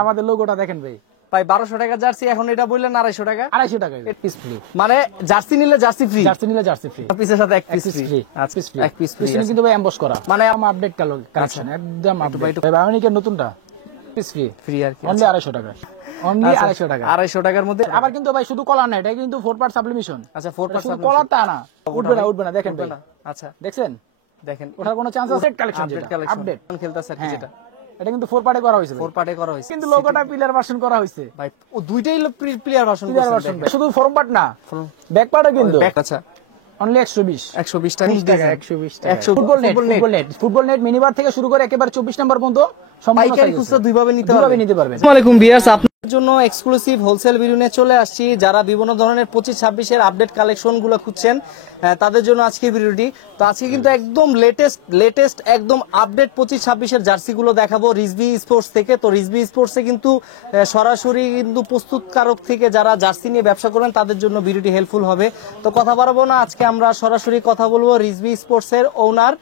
আমাদের লোগোটা দেখেন ভাই ভাই 1200 টাকা জার্সি, এখন এটা বললেন 250 টাকা। 250 টাকা পিস ফ্রি, মানে জার্সি নিলে জার্সি ফ্রি, জার্সি নিলে জার্সি ফ্রি, পিসের সাথে এক পিস ফ্রি। আচ্ছা ফ্রি, এক পিস ফ্রি কিন্তু ভাই এমবস করা, মানে আপডেট কালেকশন একদম আপডেট। ভাই বায়োনিকের নতুনটা পিস ফ্রি, ফ্রি আর কি, অনলি 250 টাকা, অনলি 250 টাকা। 250 টাকার মধ্যে আবার কিন্তু ভাই শুধু কলার না, এটা কিন্তু 4 পার্ট সাবলিমেশন। আচ্ছা 4 পার্ট শুধু কলার তা না, উঠবে না দেখেন ভাই। আচ্ছা দেখছেন, দেখেন ওঠার কোনো চান্স আছে? কালেকশন আপডেট যেটা কালেকশন আপডেট খেলতেছে আর কি, যেটা এটা কিন্তু 4 পার্টে করা হয়েছে, 4 পার্টে করা হয়েছে, কিন্তু লোগোটা পিলার ভার্সন করা হয়েছে ভাই। ও দুইটাই প্লেয়ার ভার্সন পিলার ভার্সন, শুধু ফ্রন্ট পার্ট না, ব্যাক পার্টও কিন্তু। আচ্ছা অনলি 120 টাকা, 120 টাকা। ফুটবল নেট মিনিবার থেকে শুরু করে একেবারে 24 নাম্বার পর্যন্ত পাইকারি খুচরা দুইভাবে নিতে পারবেন। আসসালামু আলাইকুম ভিউয়ার্স, আপনাদের জন্য এক্সক্লুসিভ হোলসেল ভিডিও নিয়ে চলে আসছি। যারা বিভিন্ন ধরনের 25-26 এর আপডেট কালেকশন গুলো খুঁজছেন, তাদের জন্য আজকের ভিডিওটি। তো আজকে কিন্তু একদম লেটেস্ট একদম আপডেট 25-26 এর জার্সি গুলো দেখাবো রিজভি স্পোর্টস থেকে। তো রিজভি স্পোর্টসে কিন্তু সরাসরি কিন্তু প্রস্তুতকারক থেকে যারা জার্সি নিয়ে ব্যবসা করবেন তাদের জন্য ভিডিওটি হেল্পফুল হবে। তো কথা বাড়াবো না, আজকে আমরা সরাসরি কথা বলবো রিজভি স্পোর্টস এর ওনার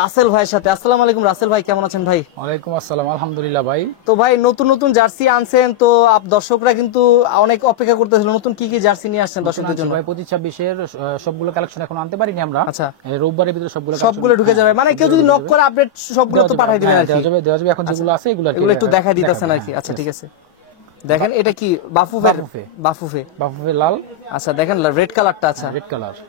রাসেল ভাইয়ের সাথে। আসসালামু আলাইকুম রাসেল ভাই, কেমন আছেন ভাই? ওয়ালাইকুম আসসালাম, আলহামদুলিল্লাহ ভাই। তো ভাই নতুন জার্সি আনছেন, তো দর্শকরা কিন্তু অনেক অপেক্ষা করতেছিল, নতুন কি জার্সি নিয়ে আসছেন দর্শকদের জন্য? ভাই 25-26 এর সবগুলো কালেকশন এখন আনতে পারিনি আমরা। আচ্ছা, রোববারের ভিতরে সবগুলো ঢুকে যাবে, মানে কেউ যদি নক করে আপডেট সবগুলো তো পাঠিয়ে দিবেন আর কি। দেওয়া যাবে, এখন যেগুলো আছে এগুলো একটু দেখাই দিতেছেন আর কি। আচ্ছা ঠিক আছে, দেখেন এটা কি বাফুফে লাল। আচ্ছা দেখেন রেড কালারটা, আচ্ছা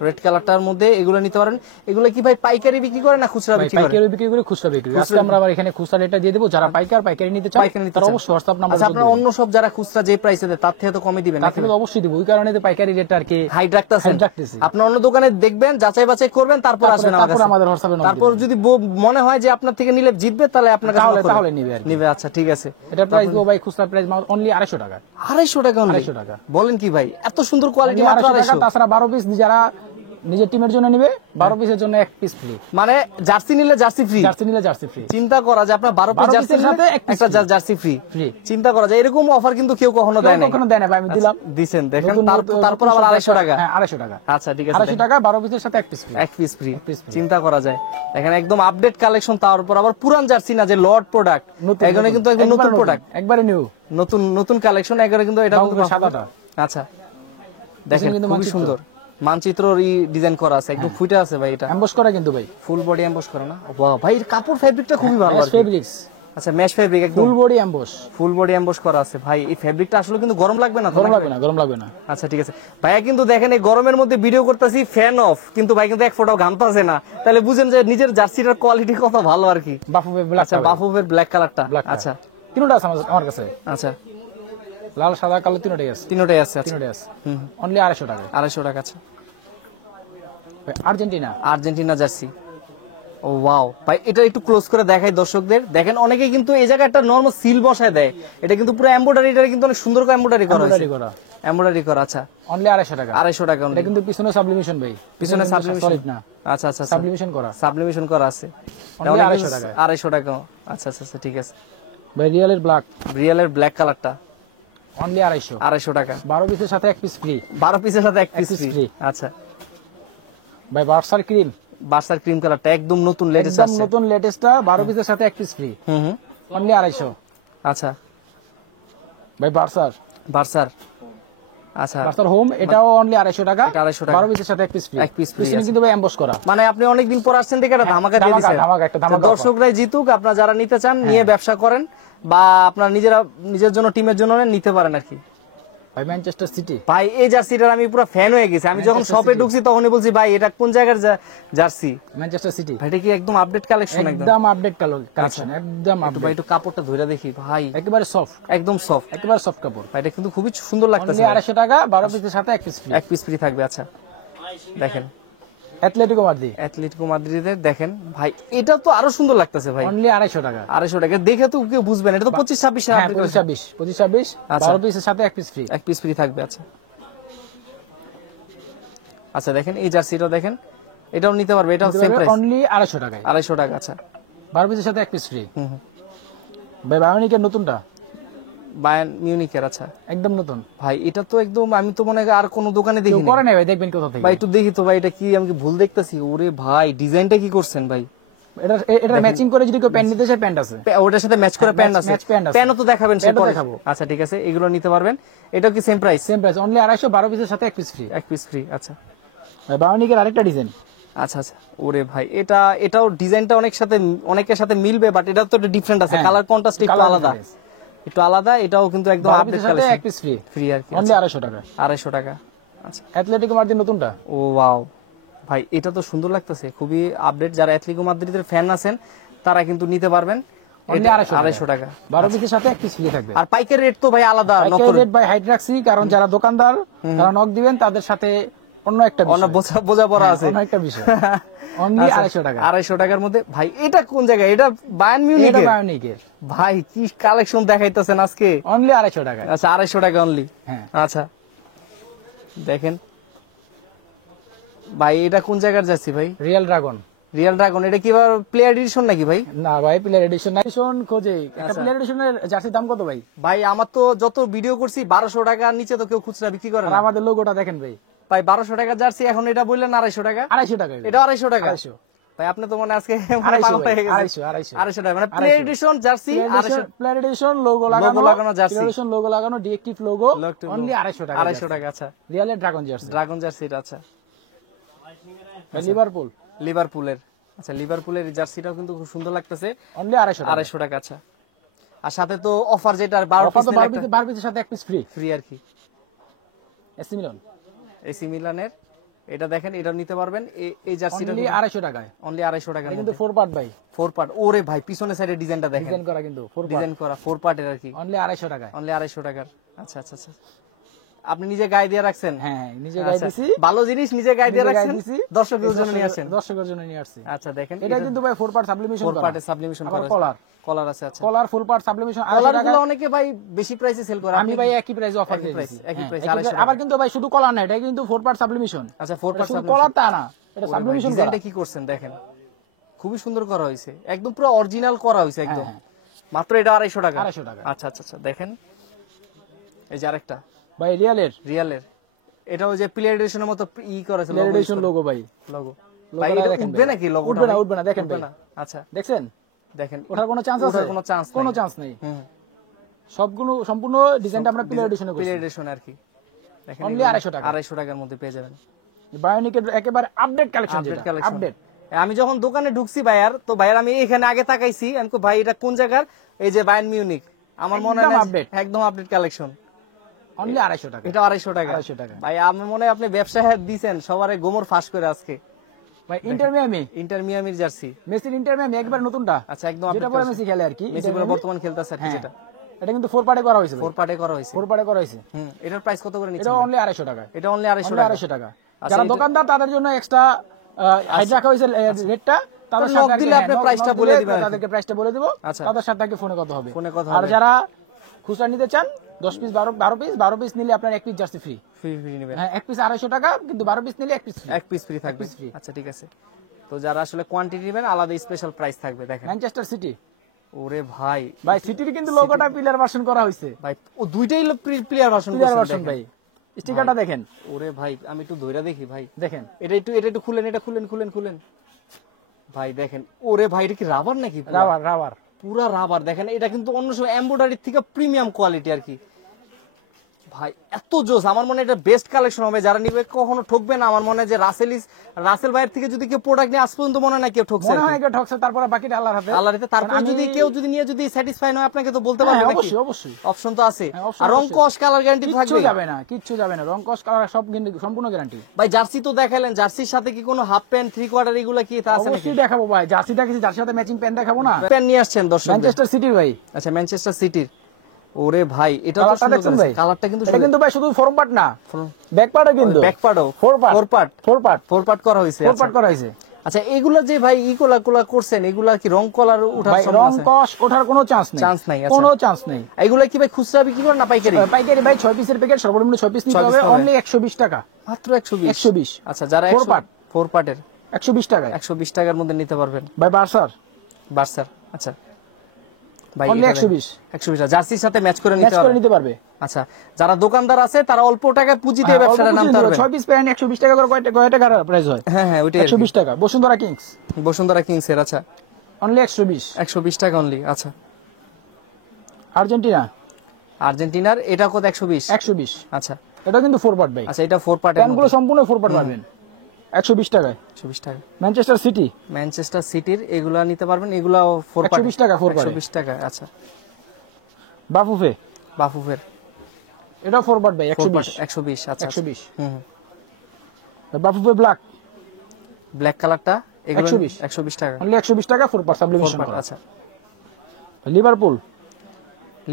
রেড কালারটার মধ্যে এগুলো নিতে পারেন। এগুলো কি ভাই পাইকারি বিক্রি করে না খুচরা বিক্রি করে? পাইকারি বিক্রি করে, খুচরা বিক্রি করে। আজকে আমরা আবার এখানে খুচরা রেটটা দিয়ে দেব, যারা পাইকারি নিতে চায় তারা অবশ্যই WhatsApp নাম্বার। আচ্ছা, আপনারা অন্য সব যারা খুচরা যে প্রাইসে দেয় তার থেকে তো কমে দিবেন? তার থেকে তো অবশ্যই দেব, ওই কারণে তো পাইকারি রেটটা আর কি হাইড রাখতেছেন। আপনার অন্য দোকানে দেখবেন, যাচাই বাছাই করবেন, তারপর আসবেন আমাদের WhatsApp এ। তারপর যদি মনে হয় যে আপনার থেকে নিলে জিতবে, তাহলে আপনার তাহলে নিবে। আচ্ছা ঠিক আছে, এটা প্রাইস দেব ভাই, খুচরা প্রাইস অনলি 250 টাকা। 250 টাকা? 250 টাকা বলেন কি ভাই, এত সুন্দর কোয়ালিটি মাত্র 250 টাকা। তাছাড়া 12 পিস যারা নিজের টিমের জন্য নিবে, 12 পিসের জন্য এক পিস ফ্রি। মানে জার্সি নিলে জার্সি ফ্রি, চিন্তা করা যায় আপনার 12 পিস জার্সির সাথে একটা জার্সি ফ্রি। চিন্তা করা যায়, এরকম অফার কিন্তু কেউ কখনো দেয় না। ভাই আমি দিলাম, দিবেন। দেখেন তারপর আবার 250 টাকা। হ্যাঁ 250 টাকা। আচ্ছা ঠিক আছে, 250 টাকা 12 পিসের সাথে এক পিস ফ্রি। চিন্তা করা যায়, দেখেন একদম আপডেট কালেকশন, তার উপর আবার পুরান জার্সি না যে লট প্রোডাক্ট, এখানে কিন্তু একদম নতুন প্রোডাক্ট, একবারে নিউ নতুন কালেকশন এখানে কিন্তু। এটা সাদাটা, আচ্ছা দেখেন খুবই সুন্দর মানচিত্র ডিজাইন করা আছে, একদম ফুটে আছে ভাই। এটা এমবস করা কিন্তু ভাই, ফুল বডি এমবস করা না? বাহ ভাই, কাপড় ফেব্রিকটা খুবই ভালো আছে, ফেব্রিক্স। আচ্ছা মেশ ফেব্রিক, একদম ফুল বডি এমবস করা আছে ভাই। এই ফেব্রিকটা আসলে কিন্তু গরম লাগবে না? গরম লাগবে না। আচ্ছা ঠিক আছে ভাইয়া, কিন্তু দেখেন এই গরমের মধ্যে ভিডিও করতেছি, ফ্যান অফ, কিন্তু ভাই কিন্তু এক ফোঁটাও ঘামতাছে না, তাহলে বুঝেন যে নিজের জার্সিটার কোয়ালিটি কত ভালো আর কি। বাফুফের ব্ল্যাক কালারটা, আচ্ছা তিনটা আছে আমার কাছে। আচ্ছা লাল সাদা কালো তিনটাই আছে। অনলি 250 টাকা। 250 টাকা। আচ্ছা আর্জেন্টিনা জার্সি। ও ওয়াও ভাই, এটা একটু ক্লোজ করে দেখাই দর্শকদের। দেখেন অনেকে কিন্তু এই জায়গায় একটা নরমাল সিল বসায় দেয়, এটা কিন্তু পুরো এমব্রয়ডারি, এটা কিন্তু অনেক সুন্দর করে এমব্রয়ডারি করা। আচ্ছা অনলি 250 টাকা। 250 টাকা। এটা কিন্তু পিছনে সাবলিমেশন ভাই, পিছনে সাবলিমেশন না। আচ্ছা সাবলিমেশন করা আছে। অনলি 250 টাকা। 250 টাকা। আচ্ছা ঠিক আছে ভাই। রিয়েলের ব্ল্যাক কালারটা অনলি 250 টাকা। 12 পিসের সাথে এক পিস ফ্রি। 12 পিসের সাথে এক পিস ফ্রি। আচ্ছা ভাই বার্সার ক্রিম কালারটা একদম নতুন লেটেস্ট আছে, নতুন লেটেস্টটা 12 পিসের সাথে এক পিস ফ্রি। অনলি 250। আচ্ছা ভাই বার্সার আচ্ছা বার্সার হোম, এটাও অনলি 250 টাকা। 250 টাকা। 12 পিসের সাথে এক পিস ফ্রি। পিছনে কিন্তু ভাই এমবস করা, মানে আপনি অনেকদিন পর আসছেন দেখে এটা ধামাকা দিয়ে দিয়েছেন। দর্শকরাই জিতুক, আপনারা যারা নিতে চান নিয়ে ব্যবসা করেন, বা আপনারা নিজের জন্য টিমের জন্য নিতে পারেন আর কি। ভাই ম্যানচেস্টার সিটি ভাই, এই জার্সিটার আমি পুরো ফ্যান হয়ে গেছি। আমি যখন শপে ঢুকছি তখনই বলছি ভাই এটা কোন জায়গার জার্সি? ম্যানচেস্টার সিটি ভাই, এটা কি একদম আপডেট কালেকশন? একদম আপডেট কালেকশন, একদম আপডেট ভাই। একটু কাপড়টা ধরে দেখি ভাই, একেবারে সফট, একদম সফট কাপড় ভাই। এটা কিন্তু খুবই সুন্দর লাগতেছে। 250 টাকা, 12 পিসের সাথে এক পিস ফ্রি থাকবে। আচ্ছা দেখেন অ্যাটলেটিকো মাদ্রিদের, দেখেন ভাই এটা তো আরো সুন্দর লাগতেছে ভাই। অনলি 250 টাকা। 250 টাকা দেখে তো কেউ বুঝবেন এটা তো 25-26 এর আপডেট। 25-26 12 পিসের সাথে এক পিস ফ্রি থাকবে। আচ্ছা দেখেন এই জার্সিটা, দেখেন এটাও নিতে পারবে, এটাও সেম প্রাইস, অনলি 250 টাকা। 250 টাকা। আচ্ছা 12 পিসের সাথে এক পিস ফ্রি। ভাই বায়োনিকের নতুনটা, বায়ার্ন মিউনিখের। আচ্ছা একদম নতুন ভাই। এটা তো একদম, আমি তো মনে হয় আর কোন দোকানে দেখিনি করে নাই ভাই, দেখবেন কোথা থেকে ভাই। একটু দেখি তো ভাই, এটা কি আমি কি ভুল দেখতেছি? ওরে ভাই, ডিজাইনটা কি করছেন ভাই? এটা ম্যাচিং করে যদি কেউ প্যান্ট নিতে চায় প্যান্ট আছে। ওটার সাথে ম্যাচ করে প্যান্ট আছে, match প্যান্ট আছে। প্যান্টও তো দেখাবেন সে প্যান্টও পরে দেখাবো। আচ্ছা ঠিক আছে, এগুলো নিতে পারবেন। এটা কি same price? Same price, only 250, 12 পিসের সাথে এক পিস ফ্রি। এক পিস ফ্রি। আচ্ছা বায়োনিকের আরেকটা ডিজাইন। আচ্ছা আচ্ছা, ওরে ভাই এটাও ডিজাইনটা অনেকের সাথে মিলবে, বাট এটা তো একটু ডিফারেন্ট আছে, কালার কন্ট্রাস্ট একটু আলাদা। এটাও কিন্তু একদম আপডেট কালেকশন, এক পিস ফ্রি, ফ্রি আর কি, অনলি 250 টাকা। 250 টাকা। আচ্ছা অ্যাথলেটিকো মাদ্রিদ নতুনটা। ও ওয়াও ভাই, এটা তো সুন্দর লাগতেছে, খুবই আপডেট। যারা অ্যাথলেটিকো মাদ্রিদের ফ্যান আছেন তারা কিন্তু নিতে পারবেন, অনলি 250 টাকা। 12 পিসের সাথে এক পিস ফ্রি থাকবে। আর পাইকারি রেট তো ভাই আলাদা, পাইকারি রেট ভাই হাইট রাখছি, কারণ যারা দোকানদার তারা নক দিবেন, তাদের সাথে অন্য একটা বিষয়, বোঝাপড়া আছে, অন্য একটা বিষয়। অনলি 250 টাকা। 250 টাকার মধ্যে ভাই। এটা কোন জায়গায়? এটা বায়ার্ন এটা মিউনিখের বায়োনিকের ভাই, কি কালেকশন দেখাইতেছেন আজকে। অনলি 250 টাকা। আচ্ছা 250 টাকা অনলি। হ্যাঁ আচ্ছা দেখেন ভাই, এটা কোন জায়গার জার্সি ভাই? Real dragon. Real dragon. এটা কি প্লেয়ার এডিশন নাকি ভাই? না ভাই, প্লেয়ার এডিশন না, এডিশন খোঁজে। একটা প্লেয়ার এডিশনের জার্সির দাম কত ভাই? ভাই আমার তো যত ভিডিও করছি 1200 টাকার নিচে তো কেউ খুচরা বিক্রি করে আর না। আমাদের লোগোটা দেখেন ভাই, ভাই 1200 টাকা জার্সি, এখন এটা বললেন 250 টাকা। 250 টাকা। এটা 250 টাকা। 250 ভাই আপনি তো মনে আজকে 250 পাগল হয়ে গেছেন। 250 টাকা মানে player addition jersey, 250 player addition logo লাগানো জার্সি, প্লেয়ার এডিশন লোগো লাগানো ডিএক্টিভ লোগো, অনলি 250 টাকা। 250 টাকা। আচ্ছা রিয়েলের ড্রাগন জার্সি। ড্রাগন জার্সি এটা। আচ্ছা লিভারপুল। লিভারপুলের। আচ্ছা লিভারপুলের জার্সিটাও কিন্তু খুব সুন্দর লাগতেছে, অনলি 250 টাকা। 250 টাকা। আচ্ছা আর সাথে তো অফার যেটা 12 অফার তো পিস 12 পিসের সাথে এক পিস ফ্রি। ফ্রি আর কি। AC Milan. এসি মিলানের এটা দেখেন, এটা নিতে পারবেন এই জার্সিটা অনলি 250 টাকায়। অনলি 250 টাকা। এটা কিন্তু 4 পার্ট ভাই, 4 পার্ট। ওরে ভাই পিছনের সাইডে ডিজাইনটা দেখেন, ডিজাইন করা কিন্তু 4 পার্ট, ডিজাইন করা 4 পার্টের আর কি, অনলি 250 টাকায়। অনলি 250 টাকার। আচ্ছা আচ্ছা আচ্ছা, আপনি নিজে গায়ে দিয়ে রাখছেন? হ্যাঁ নিজে গায়ে দিছি, ভালো জিনিস নিজে গায়ে দিয়ে নিজে গায়ে রাখছেন, দিছি, দর্শকদের জন্য নিয়ে আসেন। দর্শকের জন্য নিয়ে আসছি। আচ্ছা দেখেন, এটা কিন্তু ভাই 4 পার্ট সাবলিমেশন 4 করা, পার্টে সাবলিমেশন আবার করা, কলার কলার আছে। আচ্ছা কলার ফুল পার্ট সাবলিমেশন 250 কলার টাকা। গুলো অনেকে ভাই বেশি প্রাইসে সেল করে, আমি ভাই একই প্রাইসে অফার দিয়ে দিছি, একই প্রাইস হ্যাঁ, 250 আবার কিন্তু ভাই শুধু কলার না, এটা কিন্তু 4 পার্ট সাবলিমেশন। আচ্ছা 4 পার্ট শুধু কলার তা না, এটা সাবলিমেশন করা। ডিজাইনটা কি করছেন দেখেন, খুবই সুন্দর করা হয়েছে, একদম পুরো অরিজিনাল করা হয়েছে একদম। মাত্র এটা 250 টাকা। 250 টাকা। আচ্ছা আচ্ছা আচ্ছা দেখেন, এই যে আরেকটা ভাই রিয়ালের, এটা ওই যে প্লেয়ার এডিশনের মতো করেছে, প্লেয়ার এডিশন লোগো ভাই, লোগো। ভাই এটা উঠবে নাকি লোগোটা? উঠবে না, দেখেন ভাই। আচ্ছা দেখছেন, দেখেন ওঠার কোনো চান্স আছে? কোনো চান্স নেই। সবগুলো সম্পূর্ণ ডিজাইনটা আমরা প্লেয়ার এডিশনে করছি, প্লেয়ার এডিশন আর কি। দেখেন অনলি 250 টাকা। 250 টাকার মধ্যে পেয়ে যাবেন বায়োনিকের একেবারে আপডেট কালেকশন, আপডেট। আমি যখন দোকানে ঢুকছি ভাইয়ার, তো ভাইয়ার আমি এখানে আগে তাকাইছি, আমি কই ভাই এটা কোন জায়গার? এই যে বায়ার্ন মিউনিক, আমার মনে হয় একদম আপডেট কালেকশন, অনলি 250 টাকা। এটা 250 টাকা। 250 টাকা ভাই আমার মনে হয় আপনি ব্যবসা দিয়েছেন সবারে গোমর ফাঁস করে আজকে। ভাই ইন্টার মিয়ামির জার্সি, মেসির ইন্টার মিয়ামি একবার নতুনটা। আচ্ছা একদম যেটা পরে মেসি খেলে আর কি, মেসি পরে বর্তমান খেলতেছে আর কি, যেটা এটা কিন্তু 4 পার্টে করা হয়েছে, 4 পার্টে করা হয়েছে, 4 পার্টে করা হয়েছে। এটার প্রাইস কত করে নিচ্ছেন? এটা অনলি 250 টাকা। এটা অনলি 250 টাকা। যারা দোকানদার তাদের জন্য এক্সট্রা হাইড রাখা হয়েছে রেটটা, তাদের নক সাথে দিলে আপনি প্রাইসটা বলে দিবেন, তাদেরকে প্রাইসটা বলে দেব, তাদের সাথে আগে ফোনে কথা হবে। আর হবে। যারা খুচরা নিতে চান 10 পিস 12 পিস নিলে আপনার এক পিস জার্সি ফ্রি নেবেন। হ্যাঁ, এক পিস 250 টাকা, কিন্তু 12 পিস নিলে এক পিস ফ্রি থাকবে। আচ্ছা ঠিক আছে, তো যারা আসলে কোয়ান্টিটি নেবেন আলাদা স্পেশাল প্রাইস থাকবে। দেখেন ম্যানচেস্টার সিটি, ওরে ভাই সিটির কিন্তু লোগোটা প্লেয়ার ভার্সন করা হয়েছে ভাই, ও দুইটাই প্লেয়ার ভার্সন ভাই। স্টিকারটা দেখেন। ওরে ভাই আমি একটু ধইরা দেখি ভাই, দেখেন এটা একটু খুলেন, এটা খুলেন ভাই। দেখেন ওরে ভাই, এটা কি রাবার নাকি? রাবার, পুরা রাবার। দেখেন এটা কিন্তু অন্য সময় এমব্রয়ডারির থেকে প্রিমিয়াম কোয়ালিটি আর কি ভাই, এত জোস। আমার মনে হয় এটা বেস্ট কালেকশন হবে, যারা নিবে কখনো ঠকবে না। আমার মনে হয় যে রাসেল ভাইয়ের থেকে যদি কেউ প্রোডাক্ট নিয়ে আজ পর্যন্ত মনে হয় না কেউ ঠকছে, মনে হয় কেউ ঠকছে, তারপরে বাকিটা আল্লাহর হাতে। তারপর যদি কেউ নিয়ে যদি স্যাটিসফাই হয় আপনাকে তো বলতে পারবে নাকি? অবশ্যই অপশন তো আছে। আর রং কস কালার গ্যারান্টি থাকবে, কিচ্ছু যাবে না, রং কস কালার সব সম্পূর্ণ গ্যারান্টি। ভাই জার্সি তো দেখাইলেন, জার্সির সাথে কি কোনো হাফ প্যান্ট 3/4 এগুলা কি আছে নাকি? অবশ্যই দেখাবো ভাই, জার্সিটা কিছু, জার্সির সাথে ম্যাচিং প্যান্ট দেখাবো না। প্যান্ট নিয়ে আসছেন দর্শক, ম্যানচেস্টার সিটির ভাই। আচ্ছা ম্যানচেস্টার সিটির, ওরে ভাই এটা তো সুন্দর ভাই, কালারটা কিন্তু এটা কিন্তু ভাই শুধু ফ্রন্ট পার্ট না, ব্যাক পার্টও কিন্তু, ব্যাক পার্টও 4 পার্ট করা হয়েছে। 4 পার্ট করা হয়েছে। আচ্ছা এগুলা যে ভাই কোলা করছেন, এগুলা কি রং কলার ওঠার সম্ভাবনা আছে? রং কস ওঠার কোনো চান্স নাই, কোনো চান্স নেই। এগুলা কি ভাই খুচরা বিক্রি করেন না পাইকারি? পাইকারি ভাই 6 পিসের প্যাকেট, সর্বনিম্ন 6 পিস নিতে হবে, অনলি 120 টাকা, মাত্র 120। আচ্ছা যারা 4 পার্টের 120 টাকা, 120 টাকার মধ্যে নিতে পারবেন ভাই। বার্সার। আচ্ছা ভাই অনলি 120 জার্সির সাথে ম্যাচ করে নিতে পারবে। আচ্ছা যারা দোকানদার আছে তারা অল্প টাকায় পুঁজি দিয়ে ব্যবসাটা নামতে পারবে। 6 পিস প্যান্ট 120 টাকা করে কয়টা প্যারা প্রাইস হয়? হ্যাঁ ওইটাই 120 টাকা। বসুন্ধরা কিংস এর। আচ্ছা অনলি 120। 120 টাকা অনলি। আচ্ছা, আর্জেন্টিনা আর্জেন্টিনার এটা কত? 120। 120। আচ্ছা এটা কিন্তু 4 পার্ট ভাই। আচ্ছা, এটা 4 পার্টের প্যানগুলো সম্পূর্ণ 4 পার্ট পাবেন 120 টাকায়। 120 টাকা। ম্যানচেস্টার সিটি ম্যানচেস্টার সিটির এগুলা নিতে পারবেন, এগুলা 4 পার্ট 120 টাকা 4 পার্ট। 120 টাকা। আচ্ছা, বাফুফে বাফুফের এটা 4 পার্ট ভাই 4 পার্ট 120। 120। আচ্ছা 120। হুম, বাফুফে ব্ল্যাক ব্ল্যাক কালারটা এগুলো 120 120 টাকা। অনলি 120 টাকা 4 পার্ট 4 সাবলিমেশন পার্ট। করা। আচ্ছা, লিভারপুল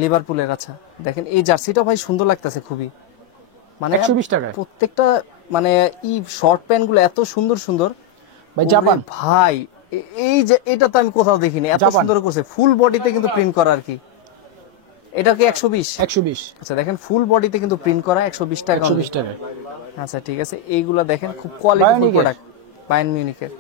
লিভারপুলের। আচ্ছা, দেখেন এই জার্সিটা ভাই সুন্দর লাগতেছে খুবই, মানে 120 টাকায়। প্রত্যেকটা মানে এই শর্ট প্যান্ট গুলো এত সুন্দর সুন্দর ভাই জাপান ওরে ভাই, এই যে এটা তো আমি কোথাও দেখিনি, এত জাপান। সুন্দর করছে, ফুল বডিতে কিন্তু প্রিন্ট করা আর কি। এটা কি 120? 120। আচ্ছা, দেখেন ফুল বডিতে কিন্তু প্রিন্ট করা 120 টাকা। 120 টাকায়। আচ্ছা ঠিক আছে, এইগুলা দেখেন খুব কোয়ালিটিফুল বায়ার্নিকের। Product, Bayern মিউনিকের।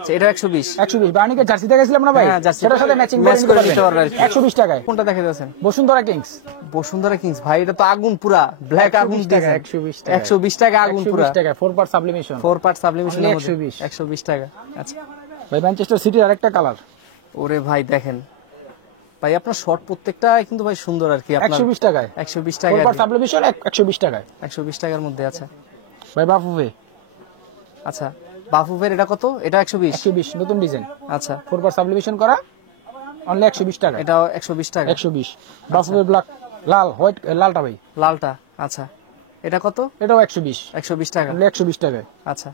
আচ্ছা, এটা 120। 120 বার্নিকের জার্সি দেখাইছিলাম না ভাই, হ্যাঁ, জার্সি। সেটার সাথে ম্যাচিং ম্যাচ করে করে নিতে নিতে পারবেন পারবেন আর কি। 120 টাকায়। কোনটা দেখে দিয়েছেন? Bashundhara Kings Bashundhara Kings. ভাই এটা তো আগুন পুরা, ব্ল্যাক আগুন 120 টাকা, দিয়েছেন। 120 টাকা। 120 টাকা আগুন পুরা, 120 টাকা 4 part sublimation. 4 part sublimation. Only 120 120 টাকা। আচ্ছা ভাই ম্যানচেস্টার সিটির আরেকটা কালার ওরে ভাই দেখেন ভাই, আপনার শর্ট প্রত্যেকটা কিন্তু ভাই সুন্দর আর কি। আপনার 120 টাকায় 120 4 টাকা, পার্ট সাবলিমেশন 120 টাকায়। 120 টাকার মধ্যে। আচ্ছা ভাই বাফুফে আচ্ছা, বাফুফের এটা কত? এটা 120। 120 নতুন ডিজাইন আচ্ছা, 4 পার্ট সাবলিমেশন করা অনলি 120 টাকা। এটাও 120 টাকা। 120 বাফুফে ব্ল্যাক লাল হোয়াইট লালটা ভাই লালটা। আচ্ছা, এটা কত? এটাও 120 120 টাকা। অনলি 120 টাকায়। আচ্ছা,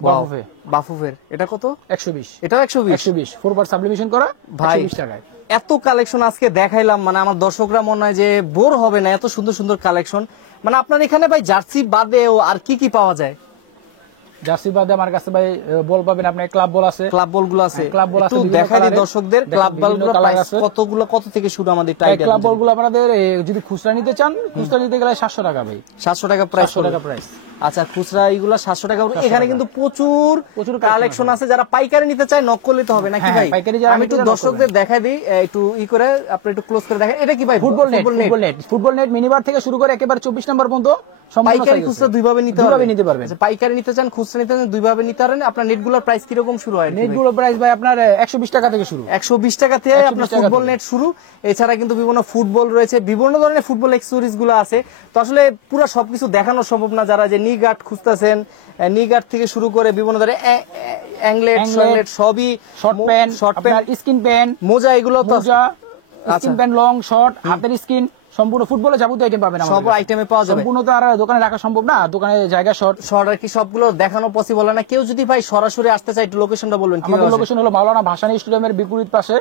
বাফুফে বাফুফের এটা কত? 120 এটাও 120। 120 4 পার্ট সাবলিমেশন করা ভাই 120 টাকায়। এত কালেকশন আজকে দেখাইলাম, মানে আমার দর্শকরা মনে হয় যে বোর হবে না, এত সুন্দর সুন্দর কালেকশন। মানে আপনার এখানে ভাই জার্সি বাদেও আর কি কি পাওয়া যায়? জার্সি বাদে আমার কাছে ভাই বল পাবেন, আপনার ক্লাব বল আছে, ক্লাব বল গুলো আছে, ক্লাব বল আছে একটু বিভিন্ন দেখাই দিই কালারের। দর্শকদের। দেখেন, ক্লাব বল বিভিন্ন গুলো কালার প্রাইস আছে। কতগুলো, কত থেকে শুরু আমাদের একটু ভাই আইডিয়া? ক্লাব বল গুলো আপনাদের যদি খুচরা নিতে চান, খুচরা নিতে গেলে 700 টাকা ভাই, 700 টাকা প্রাইস। 700 টাকা প্রাইস। আচ্ছা, খুচরা এইগুলা 700 টাকা। এখানে কিন্তু প্রচুর প্রচুর কালেকশন আছে, যারা পাইকারি নিতে চায় নক করলে তো হবে নাকি হ্যাঁ, ভাই? পাইকারি যারা আমি নিতে একটু চায় knock দর্শকদের দেখাই দিই, একটু ই করে আপনি একটু ক্লোজ করে দেখেন। এটা কি ভাই? Football net football net minibar থেকে শুরু করে একেবারে 24 নম্বর পর্যন্ত সম্পূর্ণ পাইকারি size খুচরা আছে। দুইভাবে নিতে দুইভাবে নিতে পারবেন। আচ্ছা, পাইকারি নিতে চান, খুচরা নিতে চান, দুইভাবে নিতে পারেন। আপনার নেটগুলোর প্রাইস কিরকম শুরু হয়? নেট গুলো প্রাইস ভাই আপনার 120 টাকা থেকে শুরু। 120 টাকা থেকে 120 আপনার টাকা ফুটবল থেকে। নেট শুরু। এছাড়া কিন্তু বিভিন্ন ফুটবল রয়েছে, বিভিন্ন ধরনের ফুটবল এক্সেসরিজ গুলো আছে। তো আসলে পুরো সবকিছু দেখানো সম্ভব না। যারা যে নি গার্ড খুঁজতেছেন, নি গার্ড থেকে শুরু করে বিভিন্ন ধরনের অ্যাংলেট শর্টলেট সবই, শর্ট প্যান্ট, আপনার স্কিন প্যান্ট, মোজা, এগুলো তো মোজা, স্কিন প্যান্ট, লং শর্ট, হাতের স্কিন, সম্পূর্ণ ফুটবলের যাবতীয় আইটেম পাবেন আমাদের সব কাছে। আইটেমে পাওয়া যাবে। সম্পূর্ণ তো আর দোকানে রাখা সম্ভব না, দোকানে জায়গা শর্ট। শর্ট আর কি সবগুলো দেখানো পসিবল হয় না। কেউ যদি ভাই সরাসরি আসতে চায়, একটু লোকেশনটা বলবেন কিভাবে আমাদের আসে? লোকেশন হলো মাওলানা ভাসানী স্টেডিয়ামের বিপরীত পাশে,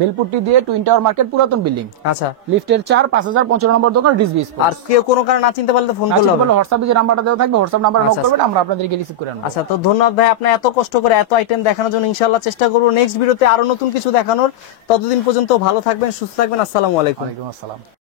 বেলপুট্টি দিয়ে টুইন টাওয়ার মার্কেট, পুরাতন বিল্ডিং, আচ্ছা, লিফটের 4 5055 নম্বর দোকান, রিজবি। আর কেউ কোনো কারণে না চিনতে পারলে তো ফোন করলে হবে। হোয়াটসঅ্যাপে যে নাম্বারটা দেওয়া থাকবে, হোয়াটসঅ্যাপ নাম্বারে নক আচ্ছা, করবেন, আমরা আপনাদেরকে রিসিভ করে আনবো। আচ্ছা, তো ধন্যবাদ ভাই, আপনি এত কষ্ট করে এত আইটেম দেখানোর জন্য। ইনশাআল্লাহ চেষ্টা করবো নেক্সট ভিডিওতে আরো নতুন কিছু দেখানোর। ততদিন পর্যন্ত ভালো থাকবেন, সুস্থ থাকবেন। আসসালামু আলাইকুম। ওয়ালাইকুম আসসালাম।